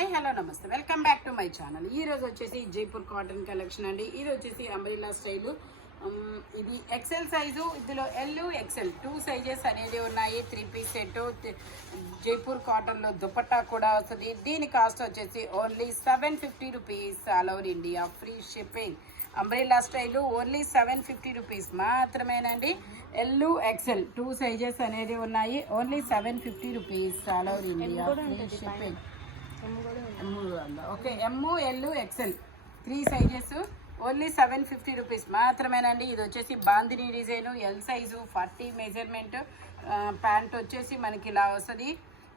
Hi hello నమస్తే welcome back to my channel. ఈ రోజు వచ్చేసి జైపూర్ కాటన్ కలెక్షన్ అండి. ఇది వచ్చేసి అంబ్రెల్లా స్టైలు. ఇది ఎక్సెల్ సైజు, ఇందులో ఎల్ ఎక్సెల్ 2 సైజెస్ అనేది ఉన్నాయి. 3 పీస్ సెట్ జైపూర్ కాటన్లో దుపట్టా కూడా వస్తుంది. దీని కాస్ట్ వచ్చేసి only 750 rupees. All over India free shipping. Umbrella style only 750 rupees మాత్రమేనండి. ఎల్ ఎక్సెల్ 2 సైజెస్ అనేది ఉన్నాయి. Only 750 rupees. All over India free shipping. Okay, M L XL 3 sizes only 750 rupees మాత్రమేనండి. ఇది వచ్చేసి bandhani design, L size 40 measurement. Pant వచ్చేసి మనకి ఇలా వస్తుంది.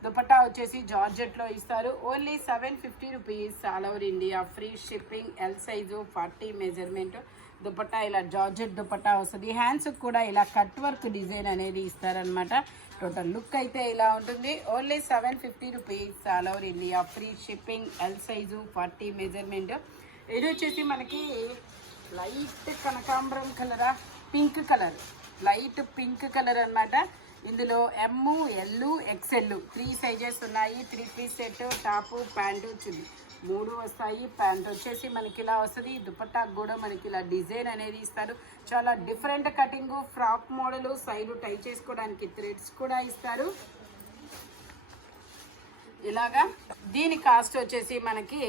దుపట్టా వచ్చేసి జార్జెట్లో ఇస్తారు. Only 750 rupees. All over India free shipping. L size 40 measurement. Dupatta ఇలా జార్జెట్ దుపట్టా వస్తుంది. హ్యాండ్స్ కూడా ఇలా కట్ వర్క్ డిజైన్ అనేది ఇస్తారనమాట. టోటల్ లుక్ అయితే ఇలా ఉంటుంది. Only 750 rupees. All over India free shipping. L size 40 measurement. ఇది వచ్చేసి మనకి లైట్ కనకాంబరం కలరా, pink colour, light pink colour అనమాట. ఇందులో ఎమ్ ఎల్ ఎక్సెల్ 3 సైజెస్ ఉన్నాయి. 3 piece set, top pant chunni 3 వస్తాయి. ప్యాంట్ వచ్చేసి మనకి ఇలా వస్తుంది. దుపట్టా కూడా మనకి ఇలా డిజైన్ అనేది ఇస్తారు. చాలా different cutting, frock model. Side tie చేసుకోవడానికి థ్రెడ్స్ కూడా ఇస్తారు ఇలాగా. దీని కాస్ట్ వచ్చేసి మనకి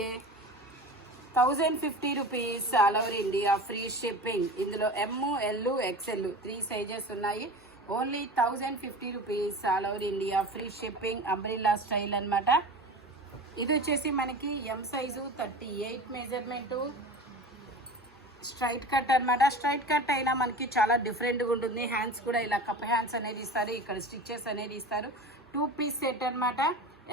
1050 rupees. All over India free shipping. ఇందులో ఎమ్ ఎల్ ఎక్సెల్ 3 సైజెస్ ఉన్నాయి. Only 1050 rupees. All over India free shipping. Umbrella style అనమాట. ఇది వచ్చేసి మనకి M size 38 measurement. Straight cut అనమాట. స్ట్రైట్ కట్ అయినా మనకి చాలా డిఫరెంట్గా ఉంటుంది. హ్యాండ్స్ కూడా ఇలా కప్ హ్యాండ్స్ అనేది ఇస్తారు. ఇక్కడ స్టిచెస్ అనేది ఇస్తారు. 2 పీస్ సెట్ అనమాట.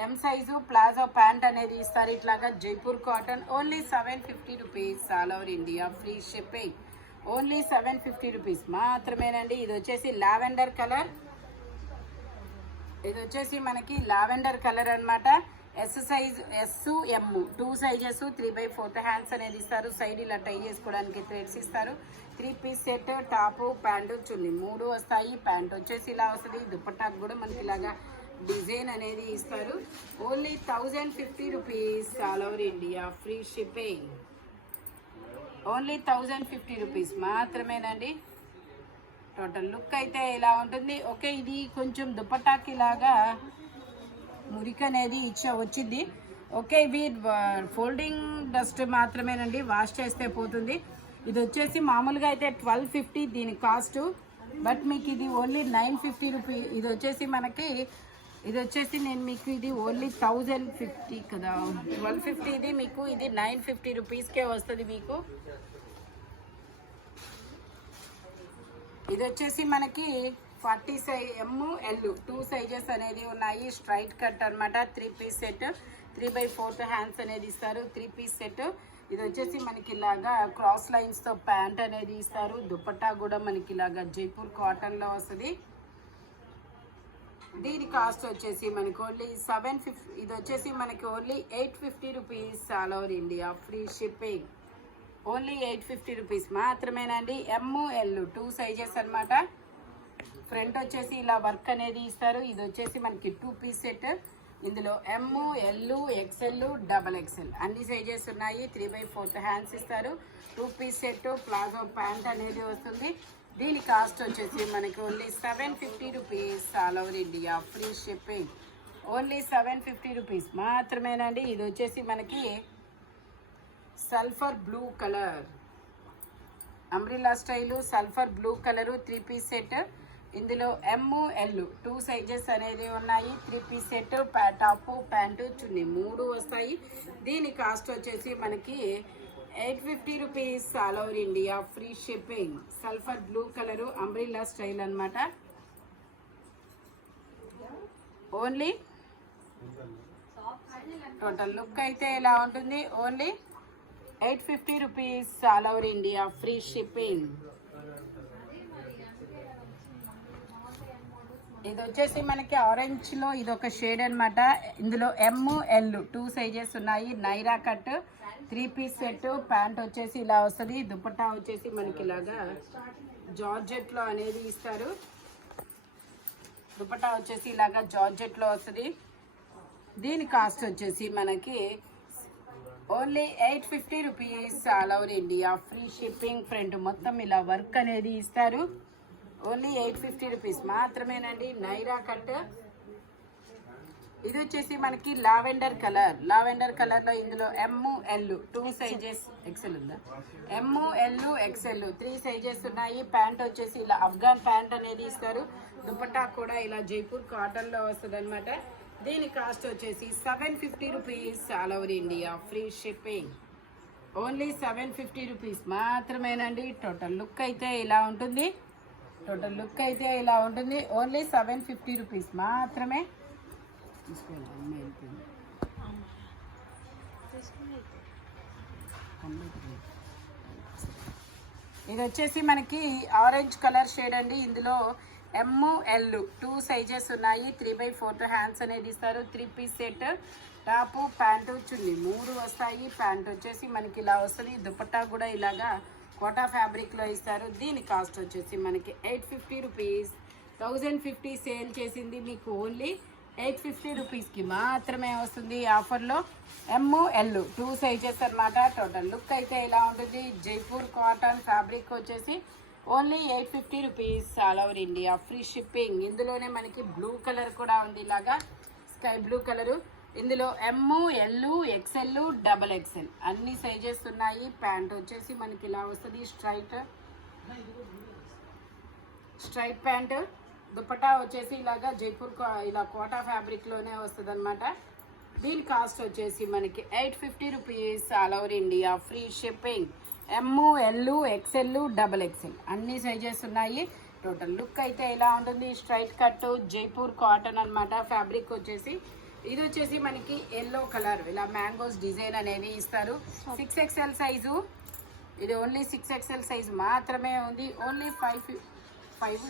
ఎం సైజు ప్లాజో ప్యాంట్ అనేది ఇస్తారు. ఇట్లాగా Jaipur cotton. Only 750 rupees. All over India free shipping. Only 750 rupees మాత్రమేనండి. ఇది వచ్చేసి లావెండర్ కలర్. ఇది వచ్చేసి మనకి లావెండర్ కలర్ అనమాట. S size, S M 2 sizes, 3/4 hands అనేది ఇస్తారు. సైడ్ ఇలా టై చేసుకోవడానికి థ్రెడ్స్ ఇస్తారు. 3 piece set, top pant chunni 3 వస్తాయి. ప్యాంట్ వచ్చేసి ఇలా వస్తుంది. దుపట్టాకు కూడా మనకి ఇలాగా డిజైన్ అనేది ఇస్తారు. Only 1050 rupees. All over India free shipping. Only 1050 rupees మాత్రమేనండి. టోటల్ లుక్ అయితే ఇలా ఉంటుంది. ఓకే, ఇది కొంచెం దుపట్టాకి లాగా మురికి అనేది వచ్చింది. ఓకే, ఇవి ఫోల్డింగ్ డస్ట్ మాత్రమేనండి, వాష్ చేస్తే పోతుంది. ఇది వచ్చేసి మామూలుగా అయితే 1250 దీని కాస్ట్. బట్ మీకు ఇది ఓన్లీ 950 రూపీస్. ఇది వచ్చేసి మనకి నేను మీకు ఇది ఓన్లీ 1050 కదా, 1250. ఇది మీకు ఇది 950 రూపీస్కే వస్తుంది మీకు. ఇది వచ్చేసి మనకి 40 సైజ్, ఎమ్ ఎల్ 2 సైజెస్ అనేది ఉన్నాయి. స్ట్రైట్ కట్ అనమాట. 3 పీస్ సెట్, 3/4 హ్యాండ్స్ అనేది ఇస్తారు. 3 పీస్ సెట్. ఇది వచ్చేసి మనకి ఇలాగా క్రాస్ లైన్స్తో ప్యాంట్ అనేది ఇస్తారు. దుపట్టా కూడా మనకి ఇలాగా జైపూర్ కాటన్లో వస్తుంది. దీని కాస్ట్ వచ్చేసి మనకి ఓన్లీ 750. ఇది వచ్చేసి మనకి only 850 rupees. All over India free shipping. Only 850 rupees మాత్రమేనండి. ఎమ్ ఎల్ 2 సైజెస్ అనమాట. ఫ్రంట్ వచ్చేసి ఇలా వర్క్ అనేది ఇస్తారు. ఇది వచ్చేసి మనకి 2 పీస్ సెట్. ఇందులో M L XL, double XL అన్ని సైజెస్ ఉన్నాయి. 3/4 హ్యాండ్స్ ఇస్తారు. 2 పీస్ సెట్, ప్లాజో ప్యాంట్ అనేది వస్తుంది. దీని కాస్ట్ వచ్చేసి మనకి only 750 rupees. All over India free shipping. Only 750 rupees మాత్రమేనండి. ఇది వచ్చేసి మనకి sulphur blue colour, umbrella style sulphur blue colour. 3 piece set. ఇందులో ఎమ్ ఎల్ 2 సైజెస్ అనేది ఉన్నాయి. 3 piece set, top pant chunni 3 వస్తాయి. దీని కాస్ట్ వచ్చేసి మనకి 850 rupees. All over India free shipping. Sulphur blue colour umbrella style అనమాట. ఓన్లీ టోటల్ లుక్ అయితే ఇలా ఉంటుంది. Only 850 rupees. All over India free shipping. ఇది వచ్చేసి మనకి ఆరెంజ్లో ఇది ఒక షేడ్ అనమాట. ఇందులో ఎమ్ ఎల్ 2 సైజెస్ ఉన్నాయి. Naira cut 3 piece set. Pant వచ్చేసి ఇలా వస్తుంది. దుపట్టా వచ్చేసి మనకి ఇలాగా జార్జెట్లో అనేది ఇస్తారు. దుపట్టా వచ్చేసి ఇలాగా జార్జెట్లో వస్తుంది. దీని కాస్ట్ వచ్చేసి మనకి only 850 rupees. All over India free shipping. Front మొత్తం ఇలా వర్క్ అనేది ఇస్తారు. ఓన్లీ 850 రూపీస్ మాత్రమేనండి. నైరా కట్. ఇది వచ్చేసి మనకి లావెండర్ కలర్లో ఇందులో ML 2 సైజెస్, ఎక్సెల్ ఉందా, ML XL 3 సైజెస్ ఉన్నాయి. ప్యాంట్ వచ్చేసి ఇలా అఫ్ఘాన్ ప్యాంట్ అనేది ఇస్తారు. దుపట్టా కూడా ఇలా జైపూర్ కాటన్లో వస్తుంది అనమాట. దీని కాస్ట్ వచ్చేసి 750 rupees. All over India free shipping. Only 750 rupees మాత్రమేనండి. టోటల్ లుక్ అయితే ఇలా ఉంటుంది. ఓన్లీ 750 రూపీస్ మాత్రమే. ఇది వచ్చేసి మనకి ఆరెంజ్ కలర్ షేడ్ అండి. ఇందులో ML 2 సైజెస్ ఉన్నాయి. 3/4 హ్యాండ్స్ అనేది ఇస్తారు. 3 piece set. Top pant chunni 3 వస్తాయి. ప్యాంట్ వచ్చేసి మనకి ఇలా వస్తుంది. దుపట్టా కూడా ఇలాగా కోటా ఫ్యాబ్రిక్లో ఇస్తారు. దీని కాస్ట్ వచ్చేసి మనకి 850 రూపీస్. 1050 సేల్ చేసింది మీకు ఓన్లీ 850 రూపీస్కి మాత్రమే వస్తుంది ఆఫర్లో. ML 2 సైజెస్ అనమాట. టోటల్ లుక్ అయితే ఇలా ఉంటుంది. జైపూర్ కాటన్ ఫ్యాబ్రిక్ వచ్చేసి only 850 rupees. All over India free shipping. ఇందులోనే మనకి బ్లూ కలర్ కూడా ఉంది, ఇలాగా స్కై బ్లూ కలరు. ఇందులో ML XL XXL అన్ని సైజెస్ ఉన్నాయి. ప్యాంట్ వచ్చేసి మనకి ఇలా వస్తుంది. Straight pant. దుపట్టా వచ్చేసి ఇలాగా జైపూర్ ఇలా కోటా ఫ్యాబ్రిక్లోనే వస్తుంది అనమాట. దీని కాస్ట్ వచ్చేసి మనకి 850 rupees. All over India free shipping. ML XL XXL అన్ని సైజెస్ ఉన్నాయి. టోటల్ లుక్ అయితే ఇలా ఉంటుంది. స్ట్రైట్ కట్ జైపూర్ కాటన్ అనమాట. ఫ్యాబ్రిక్ వచ్చేసి ఇది వచ్చేసి మనకి ఎల్లో కలర్ ఇలా మ్యాంగోస్ డిజైన్ అనేది ఇస్తారు. 6XL size. ఇది ఓన్లీ 6XL సైజు మాత్రమే ఉంది. Only 5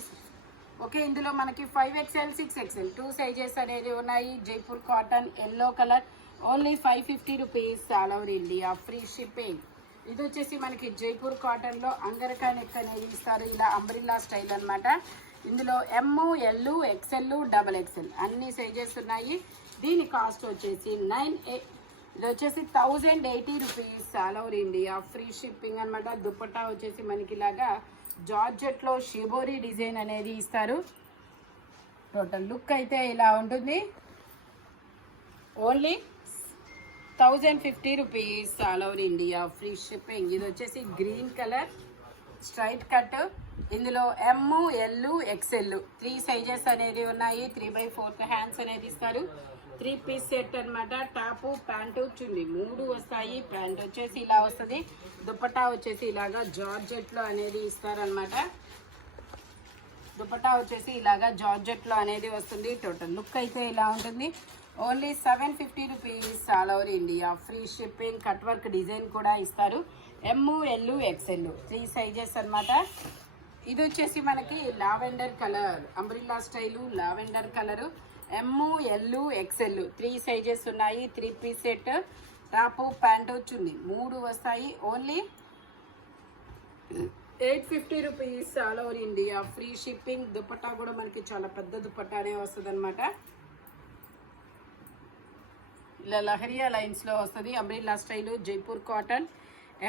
okay. ఇందులో మనకి 5XL 6XL 2 సైజెస్ అనేది ఉన్నాయి. Jaipur cotton yellow colour. Only 550 rupees. All over India free shipping. ఇది వచ్చేసి మనకి జైపూర్ కాటన్లో అంగరకా నెక్ అనేది ఇస్తారు. ఇలా అంబ్రిల్లా స్టైల్ అనమాట. ఇందులో ML XL XXL అన్ని సైజెస్ ఉన్నాయి. దీని కాస్ట్ వచ్చేసి ఇది వచ్చేసి 1080 rupees. All over India free shipping అనమాట. దుపట్టా వచ్చేసి మనకి ఇలాగా జార్జెట్లో షిబోరి డిజైన్ అనేది ఇస్తారు. టోటల్ లుక్ అయితే ఇలా ఉంటుంది. Only 1050 rupees. All over India free shipping. ఇది వచ్చేసి గ్రీన్ కలర్ స్ట్రైట్ కట్. ఇందులో ML XL 3 సైజెస్ అనేది ఉన్నాయి. 3/4 హ్యాండ్స్ అనేది ఇస్తారు. 3 పీస్ సెట్ అనమాట. టాపు ప్యాంటు చున్నీ 3 వస్తాయి. ప్యాంట్ వచ్చేసి ఇలా వస్తుంది. దుపట్టా వచ్చేసి ఇలాగా జార్జెట్లో అనేది ఇస్తారనమాట. జార్జెట్లో అనేది వస్తుంది. టోటల్ లుక్ అయితే ఇలా ఉంటుంది. Only 750 rupees. All over India free shipping. Cut work design కూడా ఇస్తారు. ML XL 3 సైజెస్ అనమాట. ఇది వచ్చేసి మనకి lavender colour umbrella style lavender colour. ML XL 3 sizes ఉన్నాయి. 3 piece set. Top pant chunni 3 వస్తాయి. Only 850 rupees. All over India free shipping. Dupatta కూడా మనకి చాలా పెద్ద దుపట్టానే వస్తుంది అనమాట. ఇలా లహరియా లైన్స్లో వస్తుంది. Umbrella style Jaipur cotton.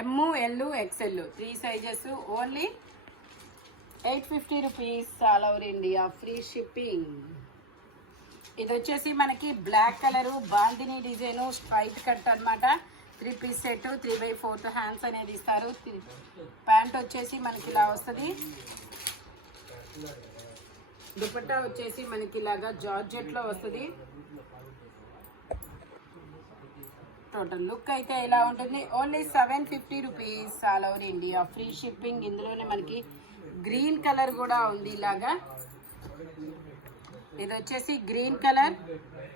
ML XL 3 sizes. Only 850 rupees. All over India free shipping. ఇది వచ్చేసి మనకి black colour bandhani design straight cut అనమాట. 3 పీస్ సెట్. 3/4 హ్యాండ్స్ అనేది ఇస్తారు. ప్యాంట్ వచ్చేసి మనకి ఇలా వస్తుంది. దుపట్టా వచ్చేసి మనకి ఇలాగా జార్జెట్లో వస్తుంది. టోటల్ లుక్ అయితే ఇలా ఉంటుంది. Only 750 rupees. All over India free shipping. ఇందులోనే మనకి గ్రీన్ కలర్ కూడా ఉంది ఇలాగా. ఇది వచ్చేసి గ్రీన్ కలర్.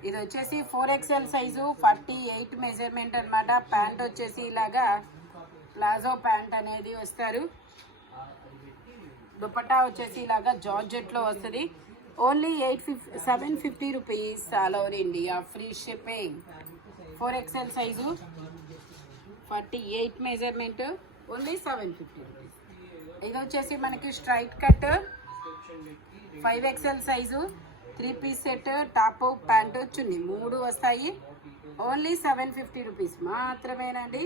ఇది వచ్చేసి 4XL సైజు 48 మెజర్మెంట్ అనమాట. ప్యాంట్ వచ్చేసి ఇలాగా ప్లాజో ప్యాంట్ అనేది వస్తారు. దుపట్టా వచ్చేసి ఇలాగా జార్జెట్లో వస్తుంది. Only 750 rupees. All over India free shipping. 4XL size 48 measurement. Only 750 rupees. ఇది వచ్చేసి మనకి straight cut 5XL size 3 piece set, top pant chunni 3 వస్తాయి. ఓన్లీ 750 రూపీస్ మాత్రమేనండి.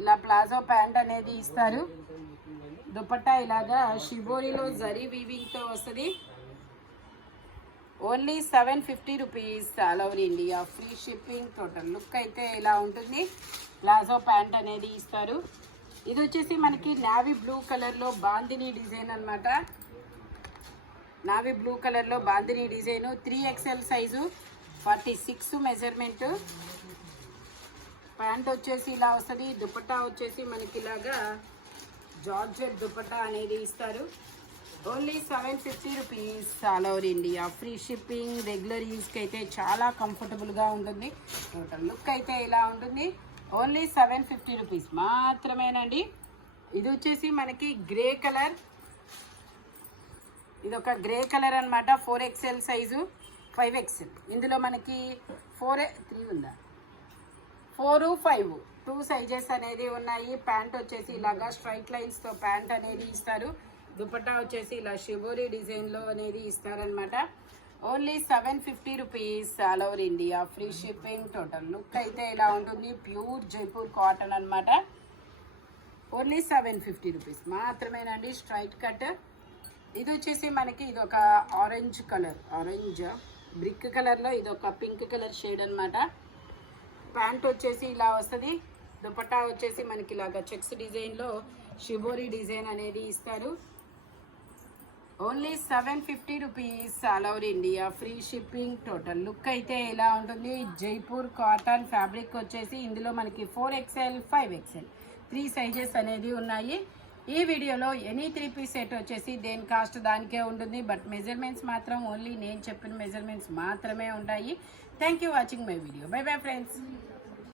ఇలా ప్లాజో ప్యాంట్ అనేది ఇస్తారు. దుపట్టా ఇలాగా షిబోరిలో జరీ వీవింగ్తో వస్తుంది. Only 750 rupees all over India, free shipping. Total look అయితే ఇలా ఉంటుంది. ప్లాజో ప్యాంట్ అనేది ఇస్తారు. ఇది వచ్చేసి మనకి నావీ బ్లూ కలర్లో బాందిని డిజైన్ అనమాట. నావీ బ్లూ కలర్లో bandhani design, 3XL size, 46 measurement. Pant వచ్చేసి ఇలా వస్తుంది. దుపట్టా వచ్చేసి మనకి ఇలాగా జార్జెట్ దుపట్టా అనేది ఇస్తారు. Only 750 rupees all over India, free shipping. Regular యూస్కి అయితే చాలా కంఫర్టబుల్గా ఉంటుంది. టోటల్ లుక్ అయితే ఇలా ఉంటుంది. ఓన్లీ 750 రూపీస్ మాత్రమేనండి. ఇది వచ్చేసి మనకి గ్రే కలర్. ఇది ఒక గ్రే కలర్ అనమాట. 4XL size, 5XL. ఇందులో మనకి 3 ఉందా, 4, 5 2 సైజెస్ అనేది ఉన్నాయి. ప్యాంట్ వచ్చేసి ఇలాగా స్ట్రైట్ లైన్స్తో ప్యాంట్ అనేది ఇస్తారు. దుపట్టా వచ్చేసి ఇలా షిబోరి డిజైన్లో అనేది ఇస్తారనమాట. Only 750 rupees all over India, free shipping. Total look అయితే ఇలా ఉంటుంది. ప్యూర్ జైపూర్ కాటన్ అనమాట. ఓన్లీ 750 రూపీస్ మాత్రమేనండి. Straight cut. ఇది వచ్చేసి మనకి ఇది ఒక ఆరెంజ్ కలర్, ఆరెంజ్ బ్రిక్ కలర్లో ఇది ఒక పింక్ కలర్ షేడ్ అనమాట. ప్యాంట్ వచ్చేసి ఇలా వస్తుంది. దుపట్టా వచ్చేసి మనకి ఇలాగా చెక్స్ డిజైన్లో షిబోరి డిజైన్ అనేది ఇస్తారు. Only 750 rupees all over India, free shipping. Total look అయితే ఇలా ఉంటుంది. జైపూర్ కాటన్ ఫ్యాబ్రిక్ వచ్చేసి ఇందులో మనకి 4XL, 5XL 3 సైజెస్ అనేది ఉన్నాయి. ఈ వీడియోలో ఎనీ 3 పీస్ సెట్ వచ్చేసి దేని కాస్ట్ దానికే ఉంటుంది. బట్ మెజర్మెంట్స్ మాత్రం ఓన్లీ నేను చెప్పిన మెజర్మెంట్స్ మాత్రమే ఉంటాయి. Thank you watching my video. By bye friends.